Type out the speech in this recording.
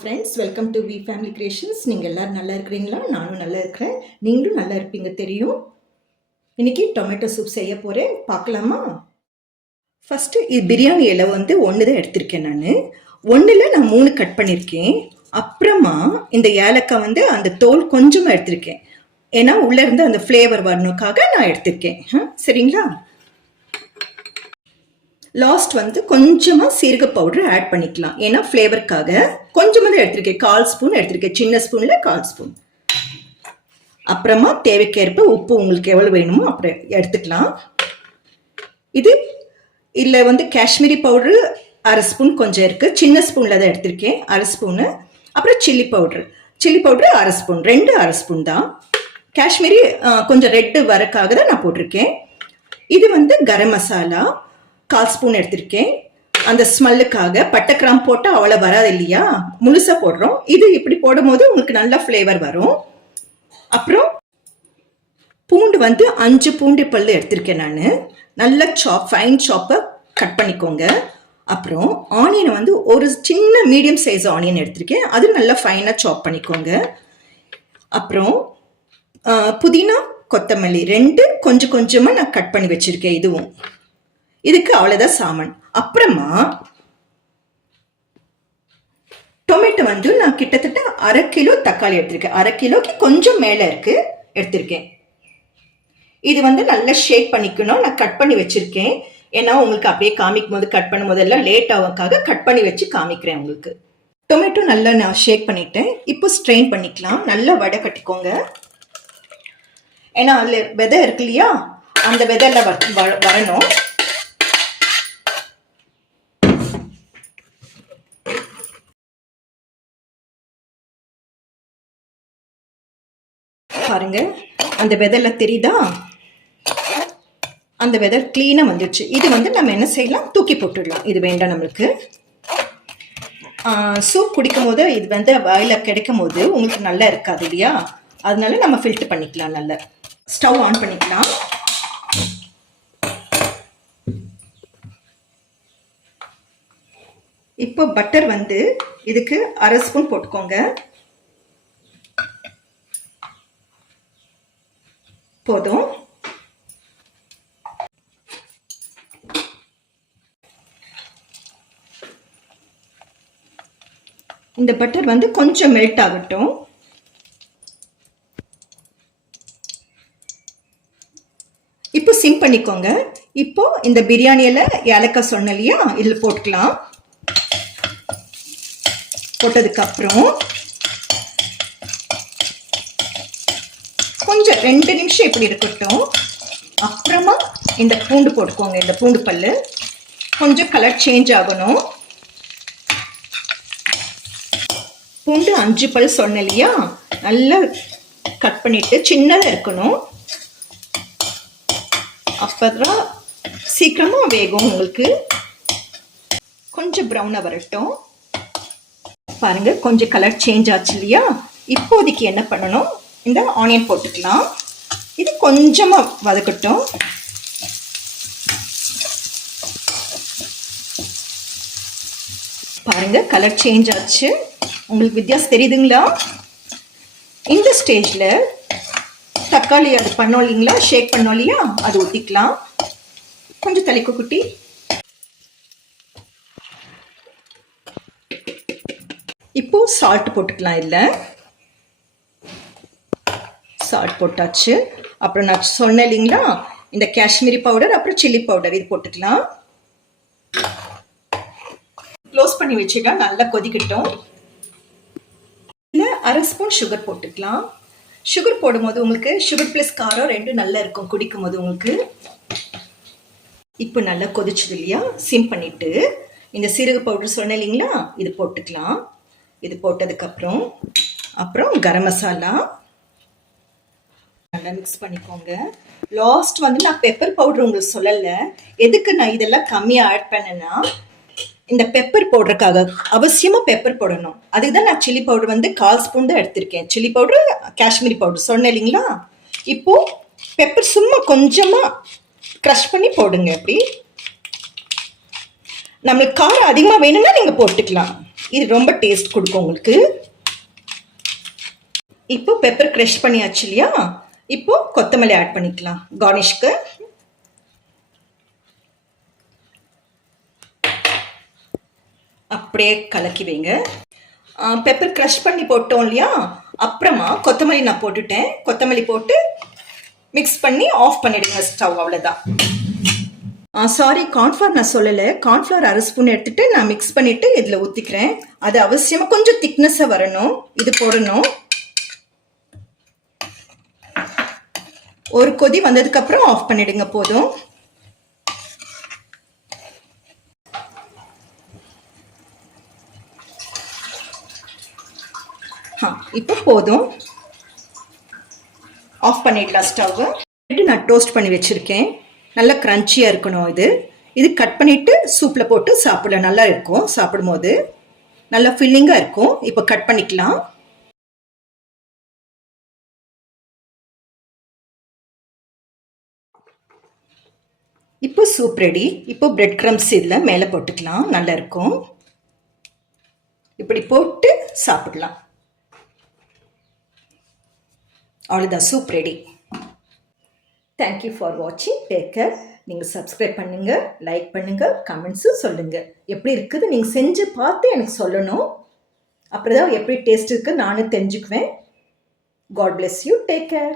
Friends, welcome to we family creations. நீங்கள் எல்லோரும் நல்லா இருக்கிறீங்களா? நானும் நல்லா இருக்கிறேன். நீங்களும் நல்லா இருப்பீங்க தெரியும். இன்றைக்கி டொமேட்டோ சூப் செய்ய போகிறேன். பார்க்கலாமா? ஃபஸ்ட்டு இது பிரியாணி இலை வந்து ஒன்று தான் எடுத்திருக்கேன். நான் 3 கட் பண்ணியிருக்கேன். அப்புறமா இந்த ஏலக்காய் வந்து அந்த தோல் கொஞ்சமாக எடுத்திருக்கேன். ஏன்னா உள்ளேருந்து அந்த ஃப்ளேவர் வரணுக்காக நான் எடுத்திருக்கேன். சரிங்களா? லாஸ்ட் வந்து கொஞ்சமாக சீரக பவுடர் ஆட் பண்ணிக்கலாம். ஏன்னா ஃப்ளேவருக்காக கொஞ்சமாக தான் எடுத்திருக்கேன். 1/4 ஸ்பூன் எடுத்திருக்கேன். சின்ன ஸ்பூனில் 1/4 ஸ்பூன். அப்புறமா தேவைக்கேற்ப உப்பு உங்களுக்கு எவ்வளோ வேணுமோ அப்புறம் எடுத்துக்கலாம். இது இல்லை வந்து காஷ்மீரி பவுட்ரு 1/2 ஸ்பூன் கொஞ்சம் இருக்குது. சின்ன ஸ்பூனில் தான் எடுத்திருக்கேன் 1/2 ஸ்பூனு. அப்புறம் சில்லி பவுட்ரு 1/2 ஸ்பூன், 2 1/2 ஸ்பூன் தான். காஷ்மீரி கொஞ்சம் ரெட்டு வரக்காக தான் நான் போட்டிருக்கேன். இது வந்து கரம் மசாலா 1/4 ஸ்பூன் எடுத்திருக்கேன். அந்த ஸ்மெல்லுக்காக. பட்டை கிராம்பு போட்டால் அவ்வளோ வராது இல்லையா, முழுசாக போடுறோம். இது இப்படி போடும் போது உங்களுக்கு நல்ல ஃப்ளேவர் வரும். அப்புறம் பூண்டு வந்து 5 பூண்டு பல்லு எடுத்திருக்கேன் நான். நல்ல ஃபைன் சாப்பை கட் பண்ணிக்கோங்க. அப்புறம் ஆனியனை வந்து ஒரு சின்ன மீடியம் சைஸ் ஆனியன் எடுத்திருக்கேன். அது நல்லா ஃபைனாக சாப் பண்ணிக்கோங்க. அப்புறம் புதினா கொத்தமல்லி 2 கொஞ்சம் கொஞ்சமாக நான் கட் பண்ணி வச்சுருக்கேன். இதுக்கு அவ்வளோதான் சாமான். அப்புறமா டொமேட்டோ வந்து நான் கிட்டத்தட்ட 1/2 கிலோ தக்காளி எடுத்திருக்கேன். 1/2 கிலோக்கு கொஞ்சம் மேலே எடுத்திருக்கேன். இது வந்து நல்லா ஷேக் பண்ணிக்கணும். நான் கட் பண்ணி வச்சிருக்கேன். ஏன்னா உங்களுக்கு அப்படியே காமிக்கும் போது கட் பண்ணும் போதெல்லாம் லேட் ஆகும்காக கட் பண்ணி வச்சு காமிக்கிறேன் உங்களுக்கு. டொமேட்டோ நல்லா நான் ஷேக் பண்ணிட்டேன். இப்போ ஸ்ட்ரெயின் பண்ணிக்கலாம். நல்லா வடை கட்டிக்கோங்க. ஏன்னா அதில் விதை இருக்கு இல்லையா, அந்த விதையெல்லாம் வரணும். பாருங்க, அந்த விதையெல்லாம் தெரியுதா? அந்த விதை கிளீனாக வந்துடுச்சு. இது வந்து நம்ம என்ன செய்யலாம், தூக்கி போட்டுடலாம். இது வேண்டாம் நம்மளுக்கு. சூப் குடிக்கும் போது இது வந்து வாயில் கிடைக்கும் போது உங்களுக்கு நல்லா இருக்காது இல்லையா, அதனால நம்ம ஃபில்டர் பண்ணிக்கலாம். நல்லா ஸ்டவ் ஆன் பண்ணிக்கலாம். இப்போ பட்டர் வந்து இதுக்கு 1/2 ஸ்பூன் போட்டுக்கோங்க. போதும். இந்த பட்டர் வந்து கொஞ்சம் மெல்ட் ஆகட்டும். இப்போ சிம் பண்ணிக்கோங்க. இப்போ இந்த பிரியாணியில ஏலக்காய் சொன்ன இல்லையா, இதில் போட்டுக்கலாம். போட்டதுக்கு அப்புறம் கொஞ்சம் 2 நிமிஷம் இப்படி இருக்கட்டும். அப்புறமா இந்த பூண்டு போட்டுக்கோங்க. இந்த பூண்டு பல்லு கொஞ்சம் கலர் சேஞ்ச் ஆகணும். பூண்டு 5 பல் சொன்ன இல்லையா, நல்லா கட் பண்ணிட்டு சின்னதாக இருக்கணும். அப்பதான் சீக்கிரமா வேகும் உங்களுக்கு. கொஞ்சம் ப்ரௌனாக வரட்டும். பாருங்க, கொஞ்சம் கலர் சேஞ்ச் ஆச்சு இல்லையா. இப்போதைக்கு என்ன பண்ணணும், இந்த ஆனியன் போட்டுக்கலாம். இது கொஞ்சமாக வதக்கட்டும். பாருங்க, கலர் சேஞ்ச் ஆச்சு. உங்களுக்கு வித்தியாசம் தெரியுதுங்களா? இந்த ஸ்டேஜில் தக்காளி அது பண்ணோம் இல்லைங்களா, ஷேக் பண்ணோம் இல்லையா, அது ஊற்றிக்கலாம். கொஞ்சம் தலைக்கு குட்டி. இப்போ சால்ட் போட்டுக்கலாம். இல்லை, சால்ட் போட்டாச்சு. அப்புறம் நான் சொன்னேன் இல்லைங்களா, இந்த காஷ்மீரி பவுடர் அப்புறம் சில்லி பவுடர் இது போட்டுக்கலாம். க்ளோஸ் பண்ணி வச்சுக்கலாம். நல்லா கொதிக்கட்டும். இல்லை 1/2 ஸ்பூன் சுகர் போட்டுக்கலாம். சுகர் போடும்போது உங்களுக்கு சுகர் ப்ளஸ் காரம் 2 நல்லா இருக்கும் குடிக்கும் போது உங்களுக்கு. இப்போ நல்லா கொதிச்சது இல்லையா, சிம் பண்ணிட்டு இந்த சீரக பவுடர் சொன்னேன் இல்லைங்களா, இது போட்டுக்கலாம். இது போட்டதுக்கப்புறம் அப்புறம் கரம் மசாலா நல்லா மிக்ஸ் பண்ணிக்கோங்க. லாஸ்ட் வந்து நான் பெப்பர் பவுடர் உங்களுக்கு சொல்லலை. எதுக்கு நான் இதெல்லாம் கம்மியாக ஆட் பண்ணேன்னா, இந்த பெப்பர் போடுறதுக்காக. அவசியமாக பெப்பர் போடணும். அதுக்கு தான் நான் சில்லி பவுடர் வந்து 1/4 ஸ்பூன் தான் எடுத்திருக்கேன். சில்லி பவுடர் காஷ்மீரி பவுடர் சொன்னேன் இல்லைங்களா. இப்போது பெப்பர் சும்மா கொஞ்சமாக க்ரஷ் பண்ணி போடுங்க. அப்படி நம்மளுக்கு காரம் அதிகமாக வேணும்னா நீங்கள் போட்டுக்கலாம். இது ரொம்ப டேஸ்ட் கொடுக்கும் உங்களுக்கு. இப்போ பெப்பர் க்ரஷ் பண்ணியாச்சு இல்லையா, இப்போ கொத்தமல்லி ஆட் பண்ணிக்கலாம் கார்னிஷ்க்கு. அப்படியே கலக்கி வைங்க. பெப்பர் க்ரஷ் பண்ணி போட்டோம் இல்லையா, அப்புறமா கொத்தமல்லி நான் போட்டுட்டேன். கொத்தமல்லி போட்டு மிக்ஸ் பண்ணி ஆஃப் பண்ணிடுங்க ஸ்டவ். அவ்வளோதான். சாரி, கார்ன்ஃப்ளவர் நான் சொல்லலை. கார்ன்ஃப்ளவர் 1/2 ஸ்பூன் எடுத்துட்டு நான் மிக்ஸ் பண்ணிட்டு இதில் ஊற்றிக்கிறேன். அது அவசியமாக கொஞ்சம் திக்னஸாக வரணும். இது போடணும். ஒரு கொதி வந்ததுக்கப்புறம் ஆஃப் பண்ணிடுங்க போதும். இப்போ போதும், ஆஃப் பண்ணிடலாம் ஸ்டவ். நான் டோஸ்ட் பண்ணி வச்சுருக்கேன். நல்லா க்ரன்ச்சியாக இருக்கணும். இது கட் பண்ணிவிட்டு சூப்பில் போட்டு சாப்பிட நல்லா இருக்கும். சாப்பிடும்போது நல்லா ஃபில்லிங்காக இருக்கும். இப்போ கட் பண்ணிக்கலாம். இப்போ சூப் ரெடி. இப்போ பிரெட் க்ரம்ஸ் இதில் மேலே போட்டுக்கலாம். நல்லா இருக்கும். இப்படி போட்டு சாப்பிடலாம். அவ்வளோதான், சூப் ரெடி. தேங்க்யூ ஃபார் வாட்சிங். Take care. நீங்கள் சப்ஸ்கிரைப் பண்ணுங்கள், லைக் பண்ணுங்கள், கமெண்ட்ஸும் சொல்லுங்கள். எப்படி இருக்குது நீங்கள் செஞ்சு பார்த்து எனக்கு சொல்லணும். அப்புறம் தான் எப்படி டேஸ்ட் இருக்குன்னு நானும் தெரிஞ்சுக்குவேன். God bless you. Take care.